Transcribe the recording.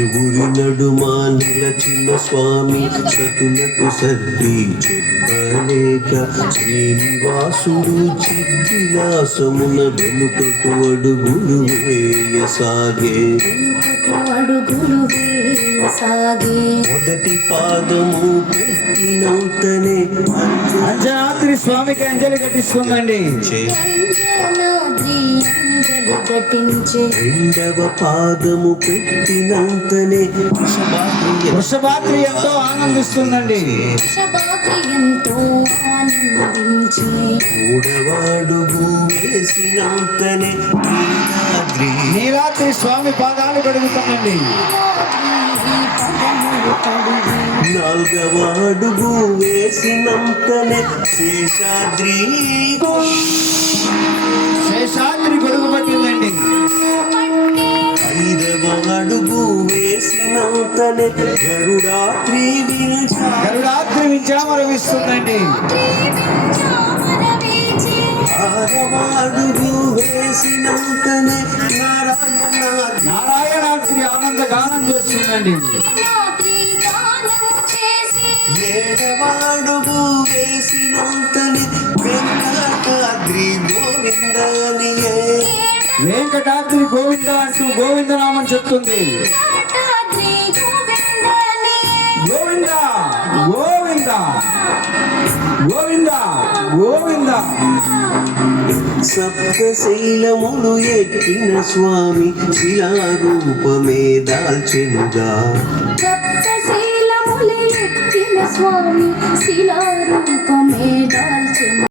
ఇరువురి నడుమ నిలచిన స్వామి సతులకు సర్ది చెప్పలేక శ్రీనివాసుడు చిత్తిలాసమున వెనుకకు అడుగులు వేయసాగే మొదటి పాదము పెట్టినంతనే అంజనాద్రి స్వామికి అంజలి ఘటిస్తుందండి. రెండవ పాదము పెట్టినంతనే వృషభాద్రి ఎంతో ఆనందిస్తుందండి. మూడవ అడుగు వేసినంతనే నీలాద్రి స్వామి పాదాలు కడుగుతుందండి. నాలుగవ అడుగు వేసినంతనే శేషాద్రి గొడుగు పట్టిందండి. ఐదవ అడుగు వేసినంతనే గరుడాద్రి వించామరవిస్తుందండి. ఆరవ అడుగు వేసినంతనే నారాయణాద్రి ఆనంద గానం చేస్తుందండి. ఏడవ అడుగు వేసినంతనే వెంకటాద్రి గోవిందనియే వెంకటాద్రి గోవింద అంటూ గోవిందనామం చెప్తుంది. గోవింద గోవింద గోవింద గోవింద. సప్తశైలములు ఎక్కిన స్వామి శిలారూపమే దాల్చెనుగా. సప్తశైలములు ఎక్కిన స్వామి శిలారూపమే దాల్చెను.